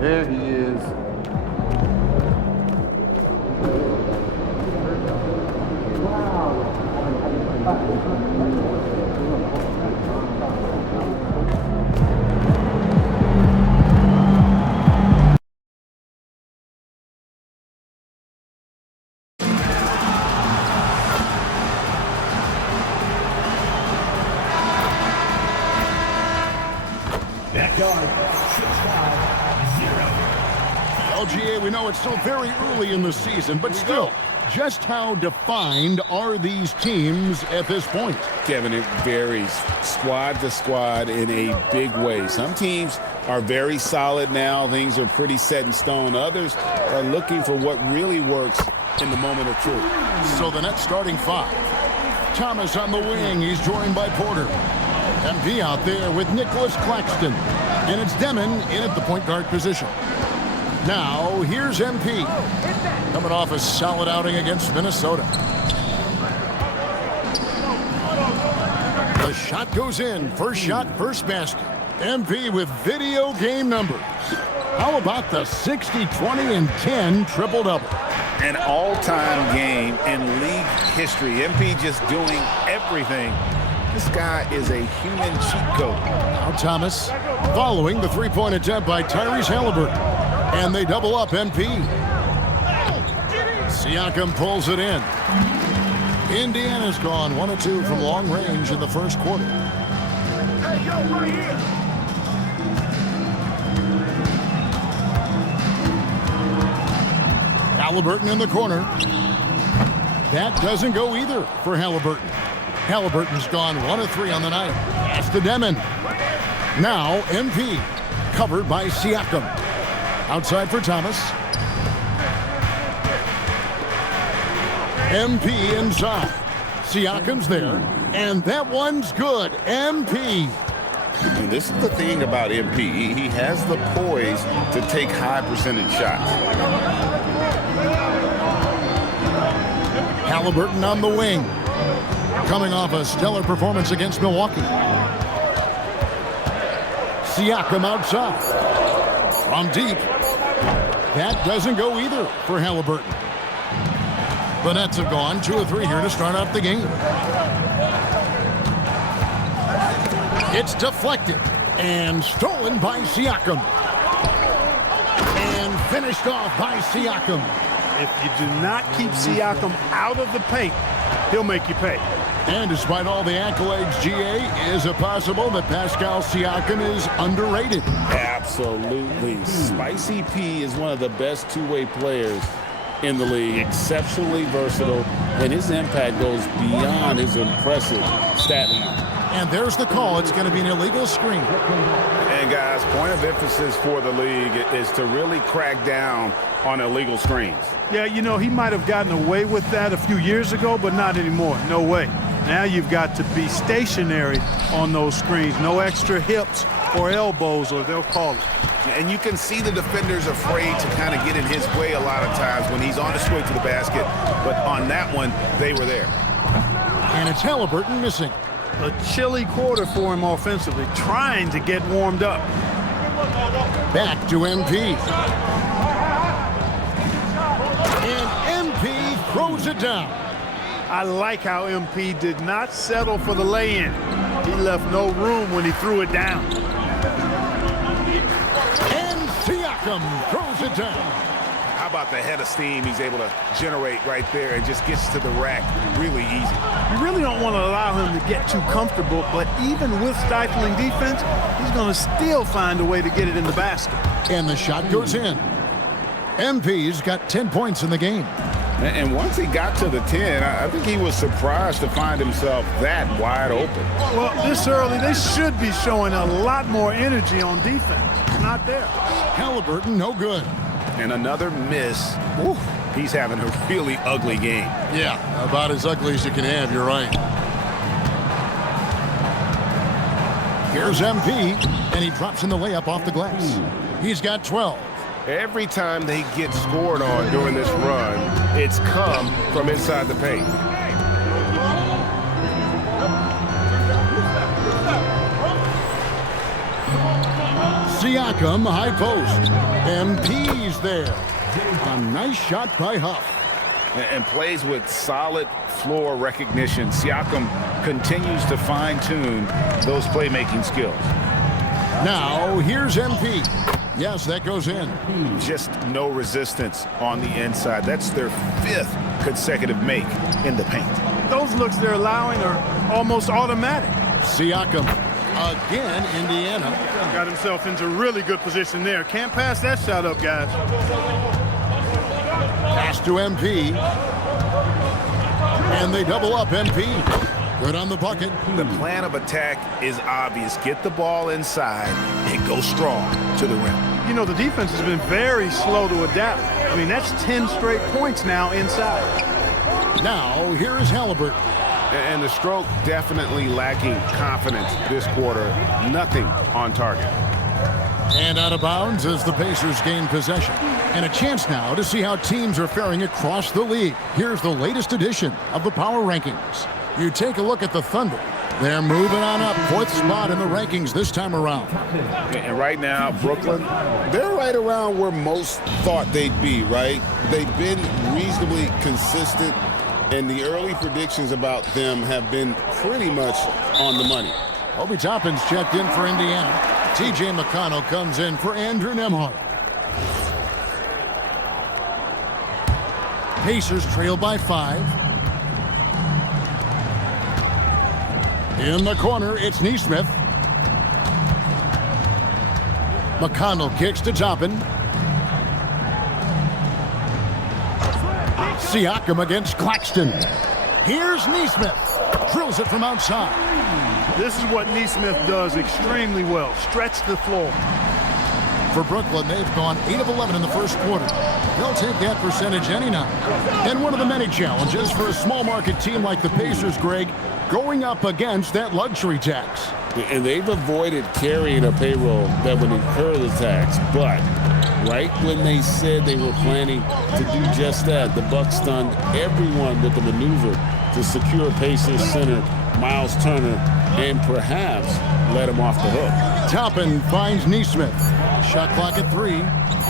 There he is. LGA, we know it's still very early in the season, but still, just how defined are these teams at this point? Kevin, it varies squad to squad in a big way. Some teams are very solid now. Things are pretty set in stone. Others are looking for what really works in the moment of truth. So the net starting five. Thomas on the wing. He's joined by Porter. MP out there with Nicholas Claxton. And it's Demon in at the point guard position. Now, here's MP. Coming off a solid outing against Minnesota. The shot goes in. First shot, first basket. MP with video game numbers. How about the 60, 20, and 10 triple-double? An all-time game in league history. MP just doing everything. This guy is a human cheat code. Now Thomas following the three-point attempt by Tyrese Halliburton. And they double up MP. Siakam pulls it in. Indiana's gone 1 of 2 from long range in the first quarter. Hey, yo, right here. Halliburton in the corner. That doesn't go either for Halliburton. Halliburton's gone 1 of 3 on the night. Pass to Demon. Now MP covered by Siakam. Outside for Thomas. MP inside. Siakam's there. And that one's good. MP. And this is the thing about MP. He has the poise to take high percentage shots. Halliburton on the wing. Coming off a stellar performance against Milwaukee. Siakam outside. From deep. That doesn't go either for Halliburton. The Nets have gone 2 of 3 here to start out the game. It's deflected and stolen by Siakam. And finished off by Siakam. If you do not keep Siakam out of the paint, he'll make you pay. And despite all the accolades, GA, is it possible that Pascal Siakam is underrated? Absolutely. Spicy P is one of the best two-way players in the league. Exceptionally versatile, and his impact goes beyond his impressive stat line. And there's the call. It's going to be an illegal screen. And guys, point of emphasis for the league is to really crack down on illegal screens. Yeah, you know, he might have gotten away with that a few years ago, but not anymore. No way. Now you've got to be stationary on those screens. No extra hips or elbows, or they'll call it. And you can see the defenders afraid to kind of get in his way a lot of times when he's on his way to the basket. But on that one, they were there. And it's Halliburton missing. A chilly quarter for him offensively, trying to get warmed up. Back to MP. And MP throws it down. I like how MP did not settle for the lay-in. He left no room when he threw it down. And Siakam throws it down. How about the head of steam he's able to generate right there and just gets to the rack really easy. You really don't want to allow him to get too comfortable, but even with stifling defense, he's going to still find a way to get it in the basket. And the shot goes in. MP's got 10 points in the game. And once he got to the 10, I think he was surprised to find himself that wide open. Well, this early, they should be showing a lot more energy on defense. It's not there. Halliburton, no good. And another miss. Ooh, he's having a really ugly game. Yeah, about as ugly as you can have, you're right. Here's MP, and he drops in the layup off the glass. He's got 12. Every time they get scored on during this run, it's come from inside the paint. Siakam, high post. MP's there. A nice shot by Huff. And plays with solid floor recognition. Siakam continues to fine-tune those playmaking skills. Now, here's MP. Yes, that goes in. Just no resistance on the inside. That's their 5th consecutive make in the paint. Those looks they're allowing are almost automatic. Siakam. Again, Indiana. Got himself into really good position there. Can't pass that shot up, guys. Pass to MP. And they double up MP. Good on the bucket. The plan of attack is obvious. Get the ball inside and go strong to the rim. You know, the defense has been very slow to adapt. I mean, that's 10 straight points now inside. Now, here is Halliburton. And the stroke definitely lacking confidence this quarter. Nothing on target. And out of bounds as the Pacers gain possession. And a chance now to see how teams are faring across the league. Here's the latest edition of the Power Rankings. You take a look at the Thunder. They're moving on up, 4th spot in the rankings this time around. And right now, Brooklyn, they're right around where most thought they'd be, right? They've been reasonably consistent, and the early predictions about them have been pretty much on the money. Obi Toppin's checked in for Indiana. TJ McConnell comes in for Andrew Nembhard. Pacers trail by 5. In the corner, it's Nesmith. McConnell kicks to Toppin. Siakam against Claxton. Here's Nesmith. Drills it from outside. This is what Nesmith does extremely well. Stretch the floor. For Brooklyn, they've gone 8 of 11 in the first quarter. They'll take that percentage any night. And one of the many challenges for a small market team like the Pacers, Greg, going up against that luxury tax. And they've avoided carrying a payroll that would incur the tax. But right when they said they were planning to do just that, the Bucks stunned everyone with the maneuver to secure Pacers center Miles Turner and perhaps let him off the hook. Toppin finds Nesmith. Shot clock at 3.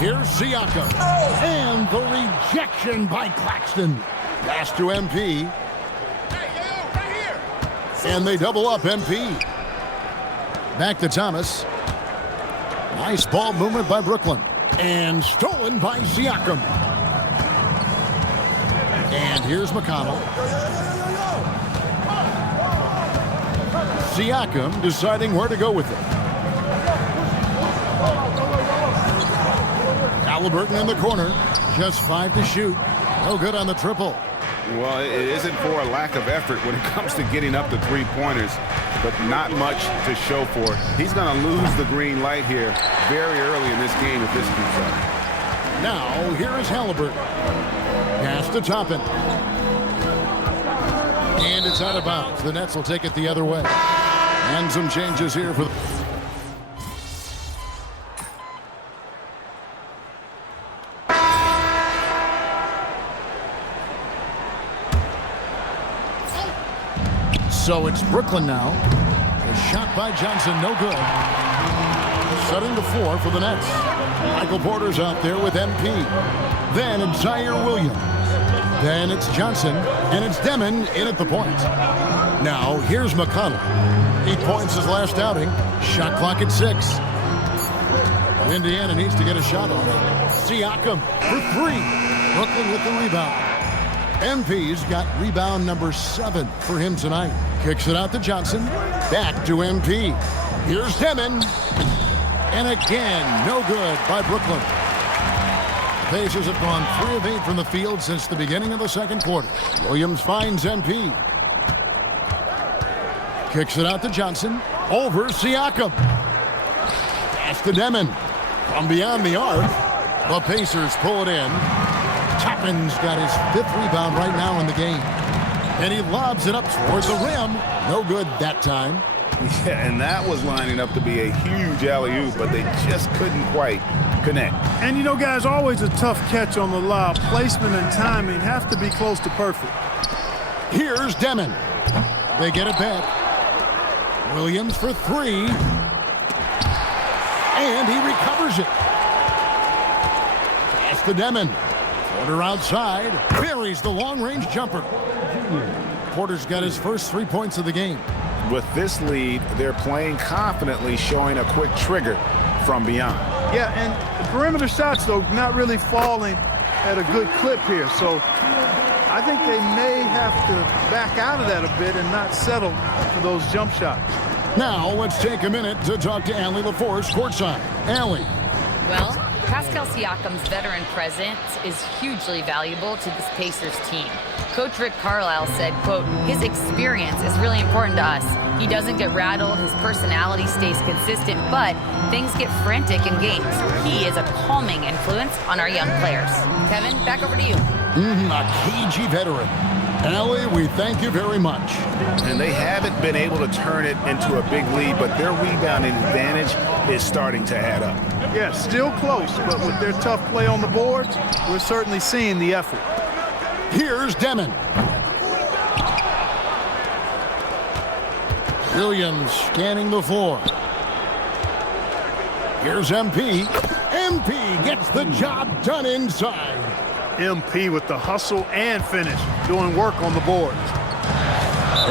Here's Siakam. And the rejection by Claxton. Pass to MP. And they double up MP. Back to Thomas. Nice ball movement by Brooklyn. And stolen by Siakam. And here's McConnell. Siakam deciding where to go with it. Halliburton in the corner. Just 5 to shoot. No good on the triple. Well, it isn't for a lack of effort when it comes to getting up to three-pointers, but not much to show for it. He's going to lose the green light here very early in this game if this keeps up. Now, here is Halliburton. Pass to Toppin. And it's out of bounds. The Nets will take it the other way. And some changes here for the... So it's Brooklyn now. A shot by Johnson, no good. Setting the floor for the Nets. Michael Porter's out there with MP. Then it's Zaire Williams. Then it's Johnson. And it's Demon in at the point. Now here's McConnell. 8 points his last outing. Shot clock at 6. Indiana needs to get a shot off. Siakam for 3. Brooklyn with the rebound. MP's got rebound number 7 for him tonight. Kicks it out to Johnson. Back to MP. Here's Demon. And again, no good by Brooklyn. The Pacers have gone 3 of 8 from the field since the beginning of the second quarter. Williams finds MP. Kicks it out to Johnson. Over Siakam. Pass to Demon. From beyond the arc. The Pacers pull it in. Toppin's got his 5th rebound right now in the game. And he lobs it up towards the rim. No good that time. Yeah, and that was lining up to be a huge alley-oop, but they just couldn't quite connect. And you know, guys, always a tough catch on the lob. Placement and timing have to be close to perfect. Here's Demon. They get it back. Williams for 3. And he recovers it. Pass to Demon. Porter outside. Buries the long-range jumper. Porter's got his first 3 points of the game. With this lead, they're playing confidently, showing a quick trigger from beyond. Yeah, and the perimeter shots, though, not really falling at a good clip here. So I think they may have to back out of that a bit and not settle for those jump shots. Now let's take a minute to talk to Allie LaForce courtside. Allie. Well, Pascal Siakam's veteran presence is hugely valuable to this Pacers team. Coach Rick Carlisle said, quote, his experience is really important to us. He doesn't get rattled, his personality stays consistent, but things get frantic in games. He is a calming influence on our young players. Kevin, back over to you. A cagey veteran. Allie, we thank you very much. And they haven't been able to turn it into a big lead, but their rebounding advantage is starting to add up. Yeah, still close, but with their tough play on the boards, we're certainly seeing the effort. Here's Demon. Williams scanning the floor. Here's MP. MP gets the job done inside. MP with the hustle and finish, doing work on the boards.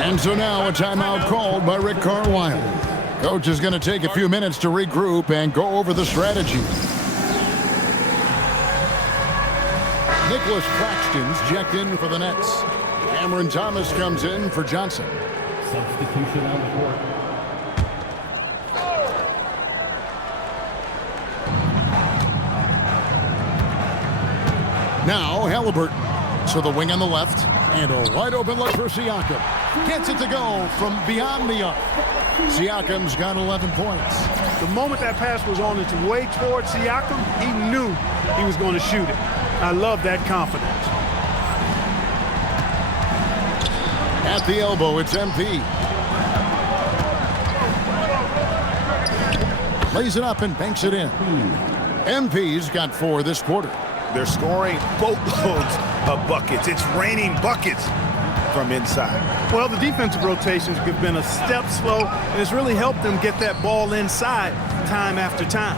And so now a timeout called by Rick Carlisle. Coach is going to take a few minutes to regroup and go over the strategy. Nicholas Claxton's checked in for the Nets. Cameron Thomas comes in for Johnson. Substitution on the court. Now Halliburton to the wing on the left, and a wide open look for Siakam. Gets it to go from beyond the arc. Siakam's got 11 points. The moment that pass was on its way towards Siakam, he knew he was going to shoot it. I love that confidence. At the elbow, it's MP. Lays it up and banks it in. MP's got 4 this quarter. They're scoring boatloads of buckets. It's raining buckets from inside. Well, the defensive rotations have been a step slow, and it's really helped them get that ball inside time after time.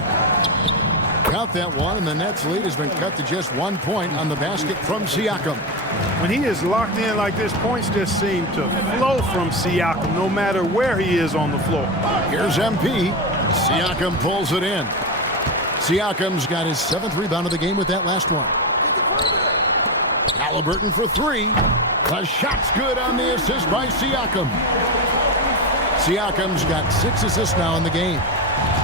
Count that one, and the Nets' lead has been cut to just 1 point on the basket from Siakam. When he is locked in like this, points just seem to flow from Siakam no matter where he is on the floor. Here's MP. Siakam pulls it in. Siakam's got his 7th rebound of the game with that last one. Halliburton for 3. The shot's good on the assist by Siakam. Siakam's got 6 assists now in the game.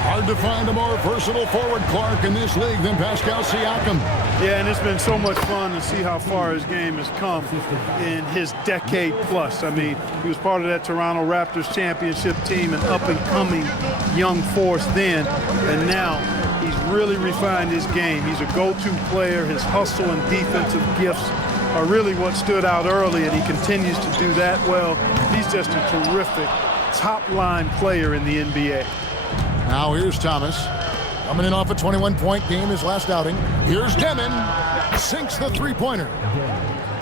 Hard to find a more versatile forward, Clark, in this league than Pascal Siakam. Yeah, and it's been so much fun to see how far his game has come in his decade plus. I mean, he was part of that Toronto Raptors championship team, an up-and-coming young force then, and now he's really refined his game. He's a go-to player. His hustle and defensive gifts are really what stood out early, and he continues to do that well. He's just a terrific top-line player in the NBA. Now here's Thomas. Coming in off a 21-point game his last outing. Here's Demon. Sinks the three-pointer.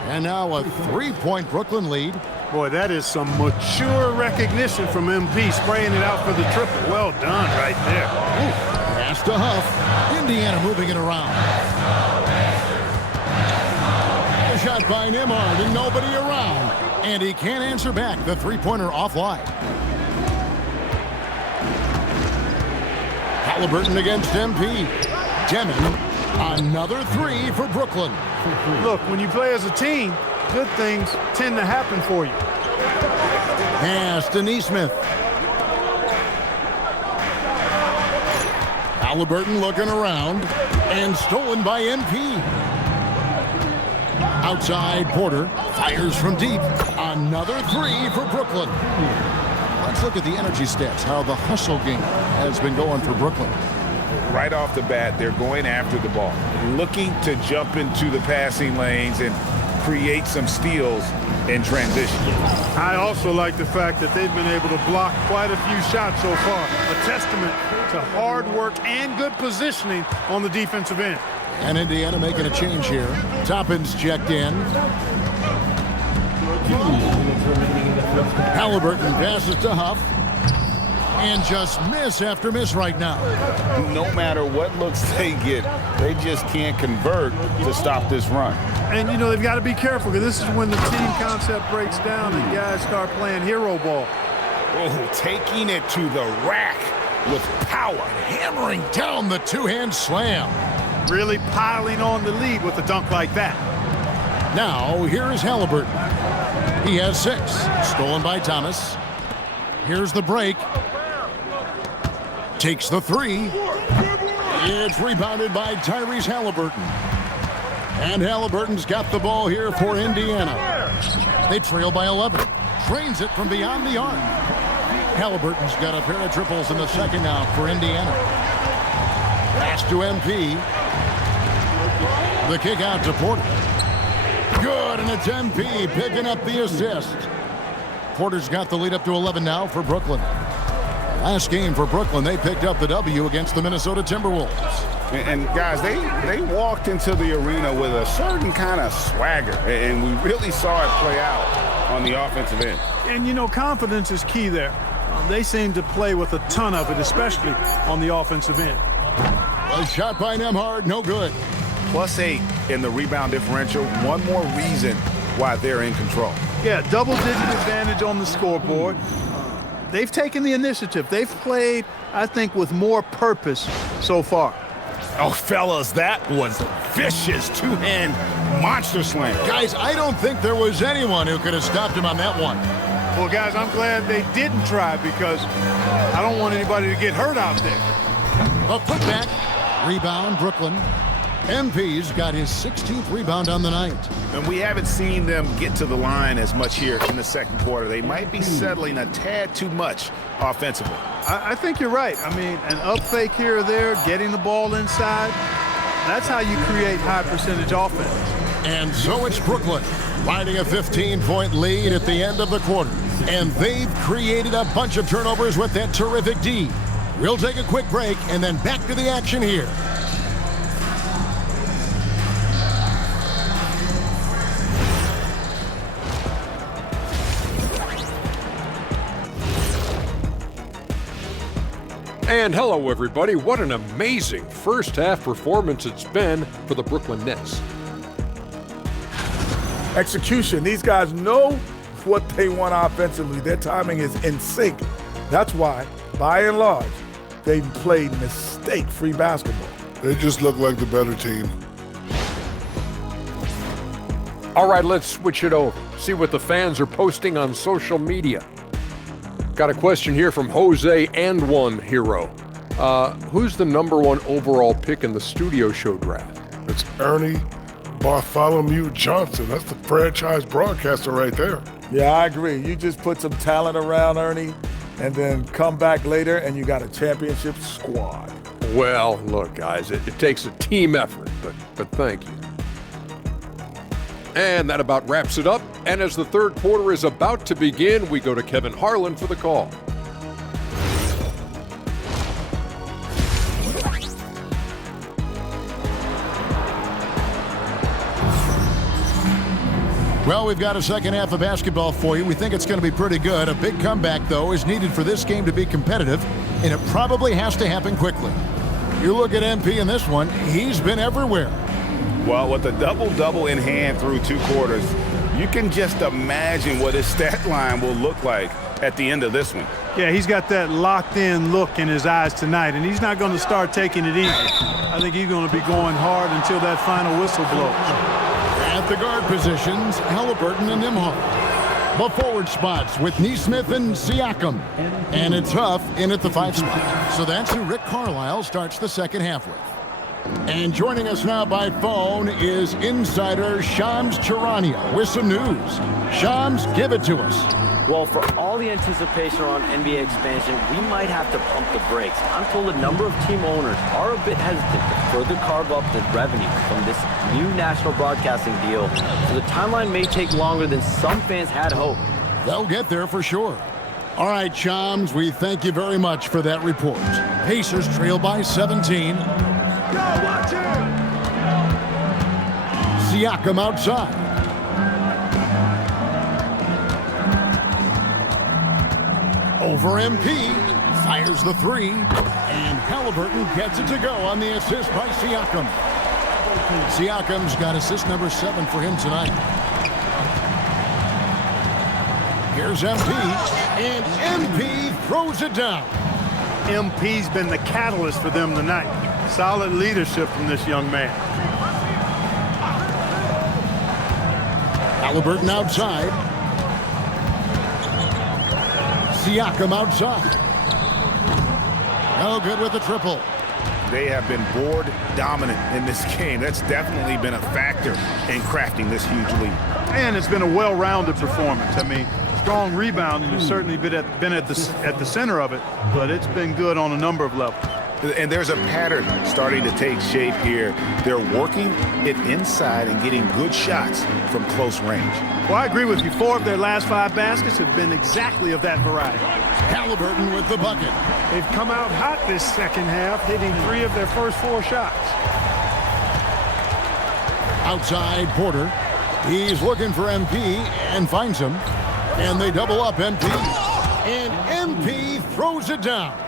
And now a 3-point Brooklyn lead. Boy, that is some mature recognition from MP, spraying it out for the triple. Well done right there. Ooh. Pass to Huff. Indiana moving it around. A shot by Nimard and nobody around. And he can't answer back. The three-pointer offline. Halliburton against MP. Demon, another 3 for Brooklyn. Look, when you play as a team, good things tend to happen for you. Pass to Nesmith. Halliburton looking around and stolen by MP. Outside, Porter fires from deep. Another 3 for Brooklyn. Let's look at the energy stats, how the hustle game has been going for Brooklyn. Right off the bat, they're going after the ball, looking to jump into the passing lanes and create some steals in transition. I also like the fact that they've been able to block quite a few shots so far. A testament to hard work and good positioning on the defensive end. And Indiana making a change here. Toppin's checked in. Halliburton passes to Huff. And just miss after miss right now. No matter what looks they get, they just can't convert to stop this run. And, you know, they've got to be careful because this is when the team concept breaks down and guys start playing hero ball. Oh, taking it to the rack with power. Hammering down the two-hand slam. Really piling on the lead with a dunk like that. Now, here is Halliburton. He has 6. Stolen by Thomas. Here's the break. Takes the 3. It's rebounded by Tyrese Halliburton. And Halliburton's got the ball here for Indiana. They trail by 11. Drains it from beyond the arc. Halliburton's got a pair of triples in the second half for Indiana. Pass to MP. The kick out to Porter. Good, and it's MP picking up the assist. Porter's got the lead up to 11 now for Brooklyn. Last game for Brooklyn, they picked up the W against the Minnesota Timberwolves. And guys, they walked into the arena with a certain kind of swagger, and we really saw it play out on the offensive end. And, you know, confidence is key there. They seem to play with a ton of it, especially on the offensive end. A shot by Nembhard, no good. +8 in the rebound differential. One more reason why they're in control. Yeah, double-digit advantage on the scoreboard. They've taken the initiative. They've played, I think, with more purpose so far. Oh, fellas, that was a vicious two-hand monster slam. Guys, I don't think there was anyone who could have stopped him on that one. Well, guys, I'm glad they didn't try because I don't want anybody to get hurt out there. A putback. Rebound, Brooklyn. MP's got his 16th rebound on the night. And we haven't seen them get to the line as much here in the second quarter. They might be settling a tad too much offensively. I think you're right. I mean, an up fake here or there, getting the ball inside, that's how you create high-percentage offense. And so it's Brooklyn, riding a 15-point lead at the end of the quarter. And they've created a bunch of turnovers with that terrific D. We'll take a quick break and then back to the action here. And hello, everybody. What an amazing first-half performance it's been for the Brooklyn Nets. Execution. These guys know what they want offensively. Their timing is in sync. That's why, by and large, they've played mistake-free basketball. They just look like the better team. All right, let's switch it over. See what the fans are posting on social media. Got a question here from Jose and One Hero. Who's the #1 overall pick in the studio show draft? It's Ernie Bartholomew Johnson. That's the franchise broadcaster right there. Yeah, I agree. You just put some talent around Ernie and then come back later and you got a championship squad. Well, look, guys, it takes a team effort, but thank you. And that about wraps it up. And as the third quarter is about to begin, we go to Kevin Harlan for the call. Well, we've got a second half of basketball for you. We think it's going to be pretty good. A big comeback, though, is needed for this game to be competitive, and it probably has to happen quickly. You look at MP in this one, he's been everywhere. Well, with a double-double in hand through 2 quarters, you can just imagine what his stat line will look like at the end of this one. Yeah, he's got that locked-in look in his eyes tonight, and he's not going to start taking it easy. I think he's going to be going hard until that final whistle blows. At the guard positions, Halliburton and Nembhard. The forward spots with Nesmith and Siakam. And it's Huff in at the 5 spot. So that's who Rick Carlisle starts the second half with. And joining us now by phone is insider Shams Charania with some news. Shams, give it to us. Well, for all the anticipation around NBA expansion, we might have to pump the brakes. I'm told a number of team owners are a bit hesitant to further carve up the revenue from this new national broadcasting deal, so the timeline may take longer than some fans had hoped. They'll get there for sure. All right, Shams, we thank you very much for that report. Pacers trail by 17. Siakam outside. Over MP. Fires the three. And Halliburton gets it to go on the assist by Siakam. Siakam's got assist number 7 for him tonight. Here's MP. And MP throws it down. MP's been the catalyst for them tonight. Solid leadership from this young man. Halliburton outside. Siakam outside. No good with the triple. They have been board dominant in this game. That's definitely been a factor in crafting this huge lead. And it's been a well-rounded performance. I mean, strong rebounding has certainly been at the center of it, but it's been good on a number of levels. And there's a pattern starting to take shape here. They're working it inside and getting good shots from close range. Well, I agree with you. 4 of their last 5 baskets have been exactly of that variety. Halliburton with the bucket. They've come out hot this second half, hitting 3 of their first 4 shots. Outside Porter. He's looking for MP and finds him. And they double up MP. And MP throws it down.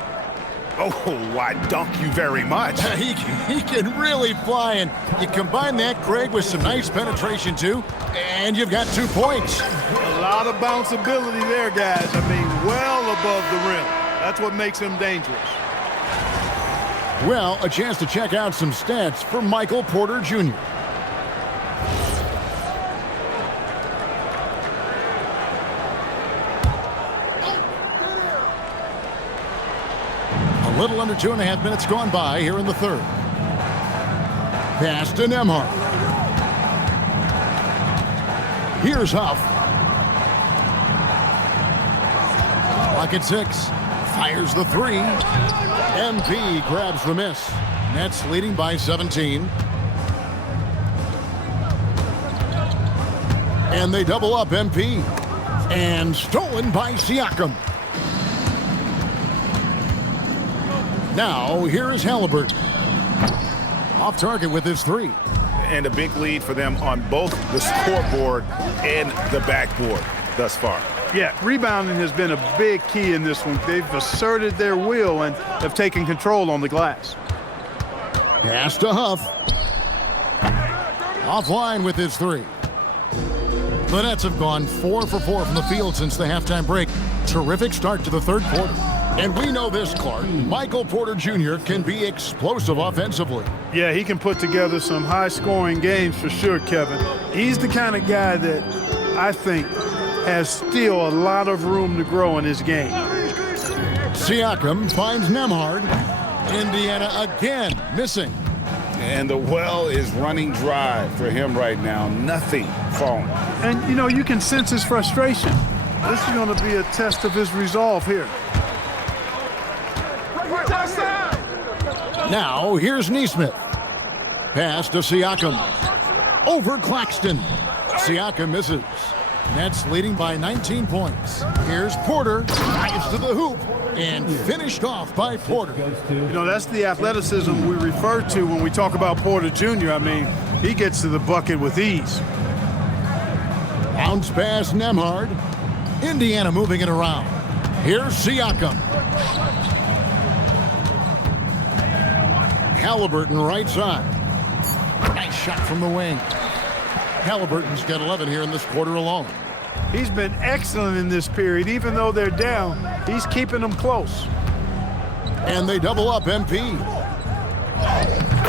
Oh, I dunk you very much. He can really fly, and you combine that, Craig, with some nice penetration, too, and you've got 2 points. A lot of bounceability there, guys. I mean, well above the rim. That's what makes him dangerous. Well, a chance to check out some stats for Michael Porter Jr. A little under 2.5 minutes gone by here in the third. Pass to Nembhard. Here's Huff. Clock at 6. Fires the three. MP grabs the miss. Nets leading by 17. And they double up MP. And stolen by Siakam. Now, here is Halliburton. Off target with his 3. And a big lead for them on both the scoreboard and the backboard thus far. Yeah, rebounding has been a big key in this one. They've asserted their will and have taken control on the glass. Pass to Huff. Offline with his 3. The Nets have gone 4 for 4 from the field since the halftime break. Terrific start to the third quarter. And we know this, Clark. Michael Porter Jr. can be explosive offensively. Yeah, he can put together some high-scoring games for sure, Kevin. He's the kind of guy that I think has still a lot of room to grow in his game. Siakam finds Nembhard. Indiana again missing. And the well is running dry for him right now. Nothing falling. And, you know, you can sense his frustration. This is going to be a test of his resolve here. Now, here's Nesmith. Pass to Siakam. Over Claxton. Siakam misses. Nets leading by 19 points. Here's Porter. Drives to the hoop. And finished off by Porter. You know, that's the athleticism we refer to when we talk about Porter Jr. I mean, he gets to the bucket with ease. Bounce pass Nembhard. Indiana moving it around. Here's Siakam. Halliburton right side. Nice shot from the wing. Halliburton's got 11 here in this quarter alone. He's been excellent in this period. Even though they're down, he's keeping them close. And they double up MP.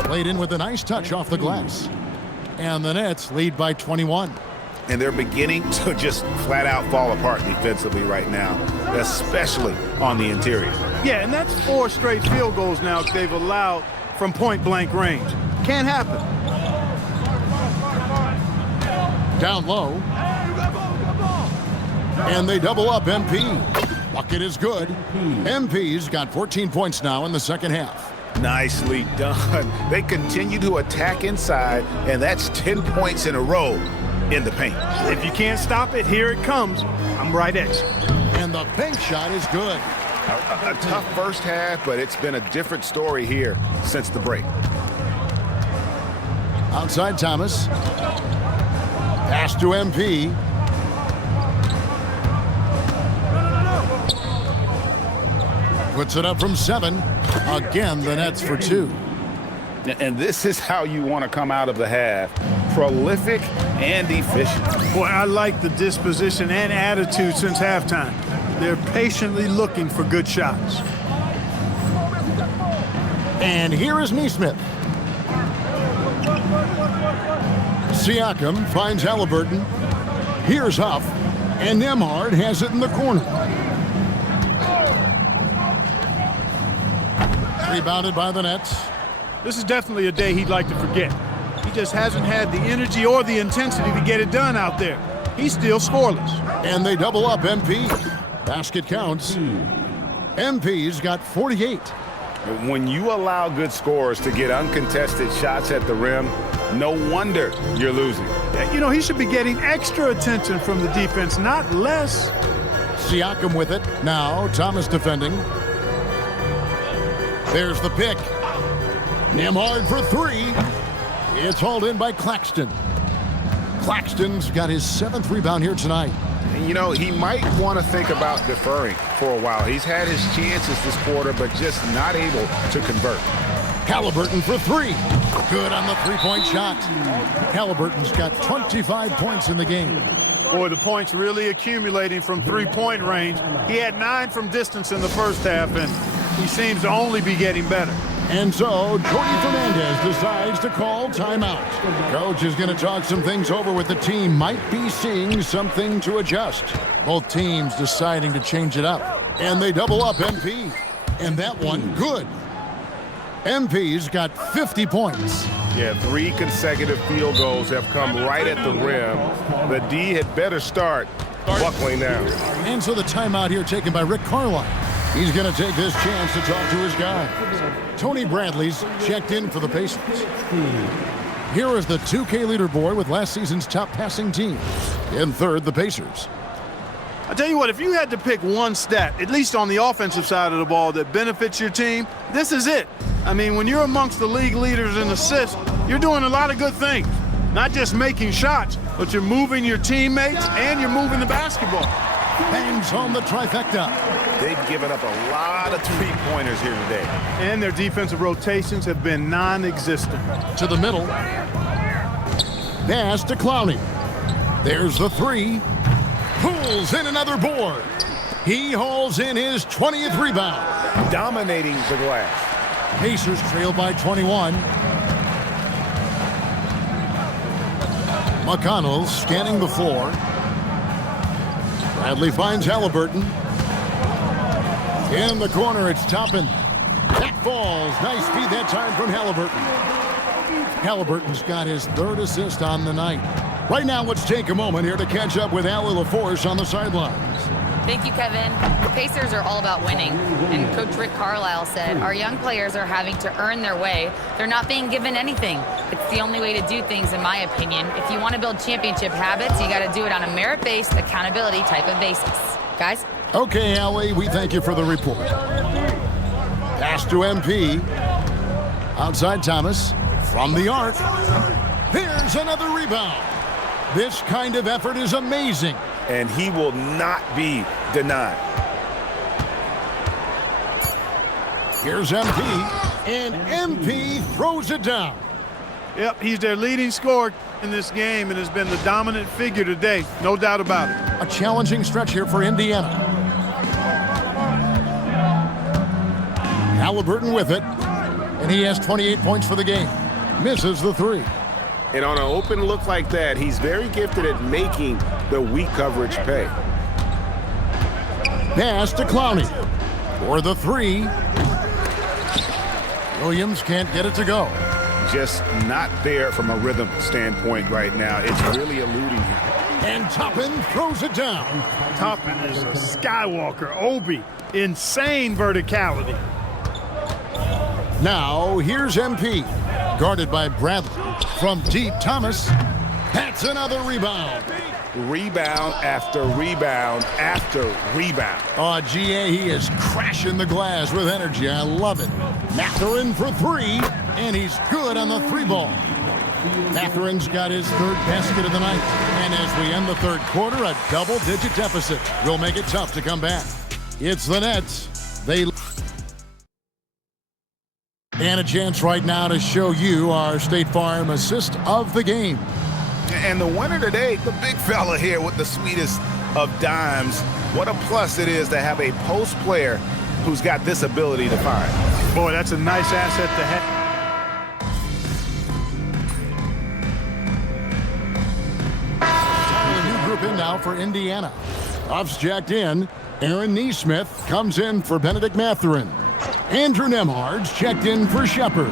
Played in with a nice touch off the glass. And the Nets lead by 21. And they're beginning to just flat out fall apart defensively right now, especially on the interior. Yeah, and that's 4 straight field goals now they've allowed from point-blank range. Can't happen. Down low. And they double up MP. Bucket is good. MP's got 14 points now in the second half. Nicely done. They continue to attack inside, and that's 10 points in a row in the paint. If you can't stop it, here it comes. I'm right at you. And the bank shot is good. A tough first half, but it's been a different story here since the break. Outside Thomas. Pass to MP. puts it up from 7. Again, the Nets for 2. And this is how you want to come out of the half. Prolific and efficient. Boy, I like the disposition and attitude since halftime. They're patiently looking for good shots. And here is Neesmith. Siakam finds Halliburton. Here's Huff. And Nembhard has it in the corner. Rebounded by the Nets. This is definitely a day he'd like to forget. He just hasn't had the energy or the intensity to get it done out there. He's still scoreless. And they double up MP. Basket counts. MP's got 48. When you allow good scorers to get uncontested shots at the rim, no wonder you're losing. You know, he should be getting extra attention from the defense, not less. Siakam with it. Now Thomas defending. There's the pick. Nembhard for 3. It's hauled in by Claxton. Claxton's got his 7th rebound here tonight. You know, he might want to think about deferring for a while. He's had his chances this quarter, but just not able to convert. Halliburton for 3. Good on the three-point shot. Halliburton's got 25 points in the game. Boy, the points really accumulating from three-point range. He had 9 from distance in the first half, and he seems to only be getting better. And so, Jordi Fernandez decides to call timeout. Coach is going to talk some things over with the team. Might be seeing something to adjust. Both teams deciding to change it up. And they double up MP. And that one, good. MP's got 50 points. Yeah, 3 consecutive field goals have come right at the rim. The D had better start buckling down. And so the timeout here taken by Rick Carlisle. He's going to take this chance to talk to his guy. Tony Bradley's checked in for the Pacers. Here is the 2K leaderboard with last season's top passing team. In third, the Pacers. I tell you what, if you had to pick one stat, at least on the offensive side of the ball, that benefits your team, this is it. I mean, when you're amongst the league leaders in assists, you're doing a lot of good things. Not just making shots, but you're moving your teammates and you're moving the basketball. Bangs home the trifecta. They've given up a lot of three-pointers here today. And their defensive rotations have been non-existent. To the middle. Pass to Clowney. There's the 3. Pulls in another board. He hauls in his 20th rebound. Dominating the glass. Pacers trail by 21. McConnell scanning the floor. Bradley finds Halliburton. In the corner, it's Toppin. That falls. Nice feed that time from Halliburton. Halliburton's got his 3rd assist on the night. Right now, let's take a moment here to catch up with Allie LaForce on the sidelines. Thank you, Kevin. The Pacers are all about winning. And Coach Rick Carlisle said, our young players are having to earn their way. They're not being given anything. It's the only way to do things, in my opinion. If you want to build championship habits, you got to do it on a merit-based, accountability type of basis. Guys? Okay, Allie, we thank you for the report. Pass to MP. Outside Thomas. From the arc. There's another rebound. This kind of effort is amazing. And he will not be denied. Here's MP. And MP throws it down. Yep, he's their leading scorer in this game and has been the dominant figure today. No doubt about it. A challenging stretch here for Indiana. Halliburton with it. And he has 28 points for the game. Misses the 3. And on an open look like that, he's very gifted at making the weak coverage pay. Pass to Clowney. For the 3. Williams can't get it to go. Just not there from a rhythm standpoint right now. It's really eluding him. And Toppin throws it down. Toppin is a Skywalker, Obi. Insane verticality. Now, here's MP. Guarded by Bradley. From deep, Thomas. That's another rebound. Rebound after rebound after rebound. Oh, GA, he is crashing the glass with energy. I love it. Mathurin for 3, and he's good on the 3 ball. Matherin's got his 3rd basket of the night. And as we end the 3rd quarter, a double-digit deficit will make it tough to come back. It's the Nets. And a chance right now to show you our State Farm assist of the game. And the winner today, the big fella here with the sweetest of dimes. What a plus it is to have a post player who's got this ability to find. Boy, that's a nice asset to have. A new group in now for Indiana. Offs jacked in. Aaron Neesmith comes in for Benedict Mathurin. Andrew Nemhard's checked in for Shepard.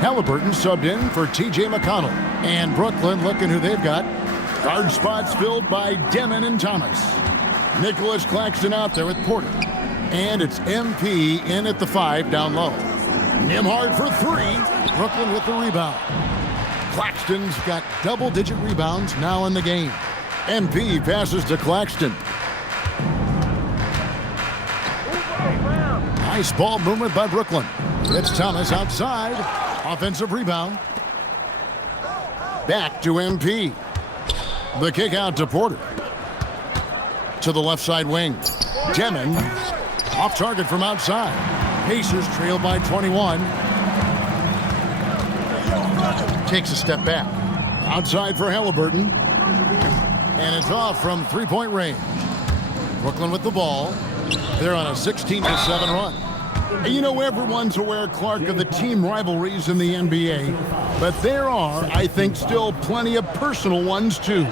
Halliburton subbed in for T.J. McConnell. And Brooklyn looking who they've got. Guard spots filled by Demon and Thomas. Nicholas Claxton out there with Porter. And it's MP in at the 5 down low. Nemhard for 3. Brooklyn with the rebound. Claxton's got double-digit rebounds now in the game. MP passes to Claxton. Nice ball movement by Brooklyn. It's Thomas outside. Offensive rebound. Back to MP. The kick out to Porter. To the left side wing. Demon off target from outside. Pacers trail by 21. Takes a step back. Outside for Halliburton. And it's off from three-point range. Brooklyn with the ball. They're on a 16-7 run. And you know, everyone's aware, Clark, of the team rivalries in the NBA. But there are, I think, still plenty of personal ones, too.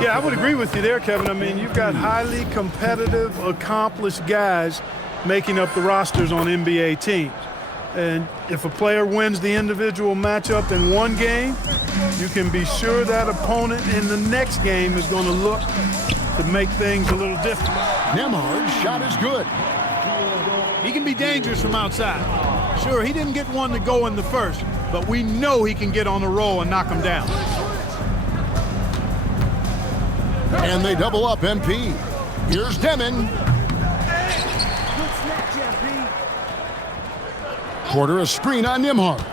Yeah, I would agree with you there, Kevin. I mean, you've got highly competitive, accomplished guys making up the rosters on NBA teams. And if a player wins the individual matchup in one game, you can be sure that opponent in the next game is going to look to make things a little different. Nemhard's shot is good. He can be dangerous from outside. Sure, he didn't get one to go in the first, but we know he can get on the roll and knock him down. And they double up MP. Here's Demon. Porter a screen on Nemhard.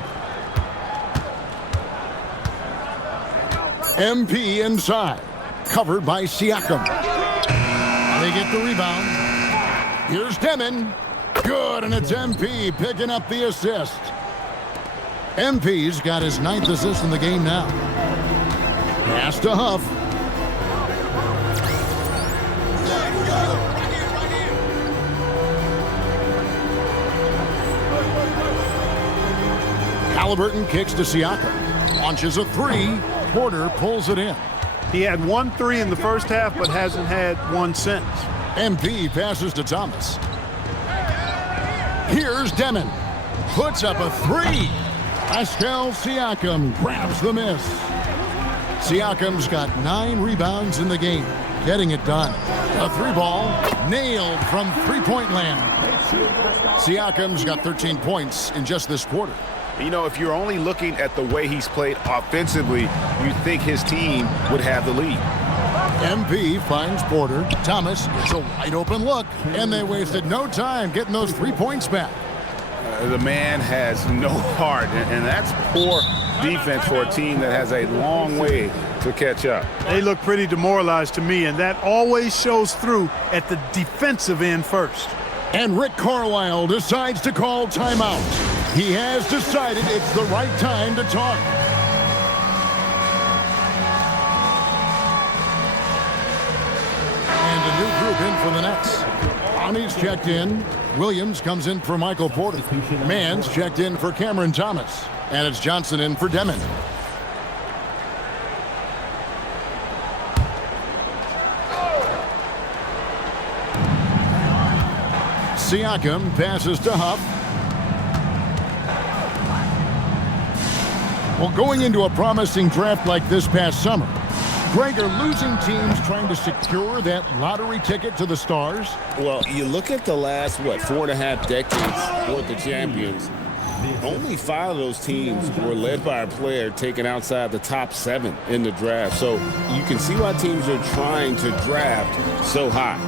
MP inside. Covered by Siakam. They get the rebound. Here's Demon. Good, and it's MP picking up the assist. MP's got his 9th assist in the game now. Pass to Huff. Halliburton kicks to Siakam. Launches a 3. Porter pulls it in. He had 1 3 in the first half, but hasn't had one since. MP passes to Thomas. Here's Demon. Puts up a 3. Pascal Siakam grabs the miss. Siakam's got 9 rebounds in the game, getting it done. A 3-ball nailed from three-point land. Siakam's got 13 points in just this quarter. You know, if you're only looking at the way he's played offensively, you think his team would have the lead. MP finds Porter. Thomas gets a wide open look, and they wasted no time getting those 3 points back. The man has no heart, and that's poor defense for a team that has a long way to catch up. They look pretty demoralized to me, and that always shows through at the defensive end first. And Rick Carlisle decides to call timeout. He has decided it's the right time to talk. And a new group in for the Nets. Bonnie's checked in. Williams comes in for Michael Porter. Mann's checked in for Cameron Thomas. And it's Johnson in for Demon. Siakam passes to Huff. Well, going into a promising draft like this past summer, Greg, are losing teams trying to secure that lottery ticket to the stars? Well, you look at the last, 4.5 decades worth of champions, only 5 of those teams were led by a player taken outside the top 7 in the draft. So you can see why teams are trying to draft so high.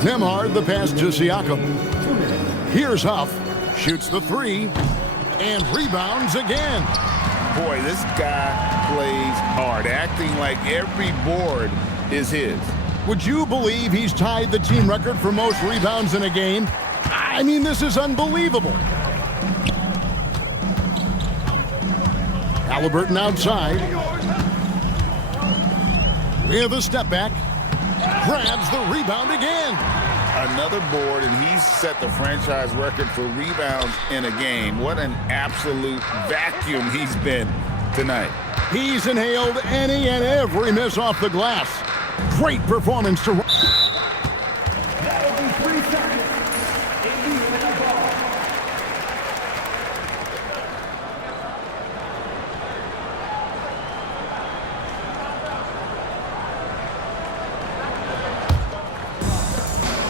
Nemhard, the pass to Siakam. Here's Huff. Shoots the 3 and rebounds again. Boy, this guy plays hard, acting like every board is his. Would you believe he's tied the team record for most rebounds in a game? I I mean, this is unbelievable. Halliburton outside. With a step back. Grabs the rebound again. Another board, and he's set the franchise record for rebounds in a game. What an absolute vacuum he's been tonight. He's inhaled any and every miss off the glass. Great performance to...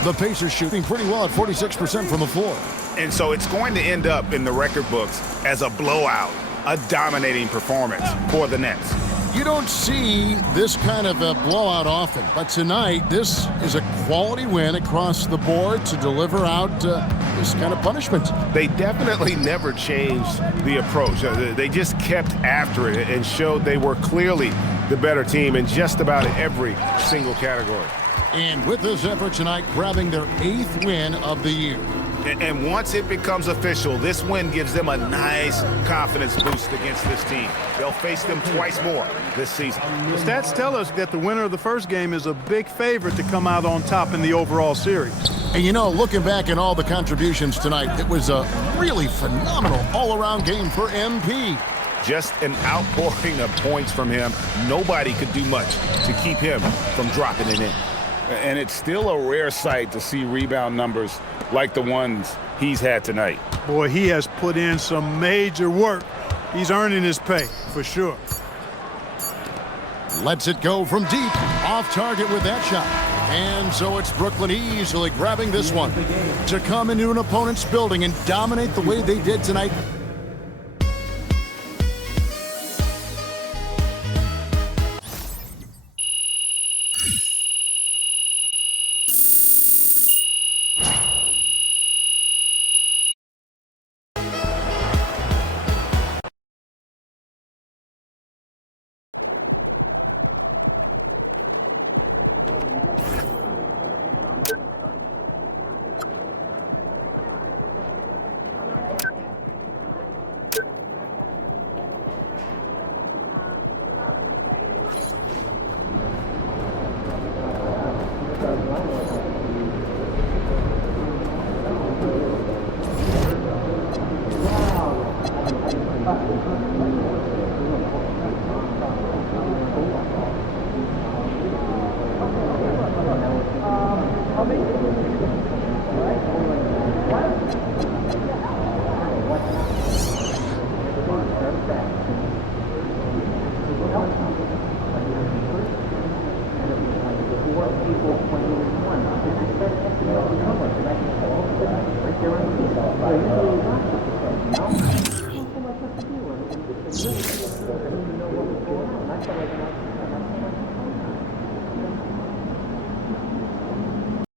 The Pacers shooting pretty well at 46% from the floor. And so it's going to end up in the record books as a blowout, a dominating performance for the Nets. You don't see this kind of a blowout often, but tonight this is a quality win across the board to deliver out this kind of punishment. They definitely never changed the approach. They just kept after it and showed they were clearly the better team in just about every single category. And with this effort tonight, grabbing their 8th win of the year. And once it becomes official, this win gives them a nice confidence boost against this team. They'll face them twice more this season. The stats tell us that the winner of the first game is a big favorite to come out on top in the overall series. And you know, looking back at all the contributions tonight, it was a really phenomenal all-around game for MP. Just an outpouring of points from him. Nobody could do much to keep him from dropping it in. And it's still a rare sight to see rebound numbers like the ones he's had tonight. Boy, he has put in some major work. He's earning his pay, for sure. Lets it go from deep, off target with that shot. And so it's Brooklyn easily grabbing this one to come into an opponent's building and dominate the way they did tonight. I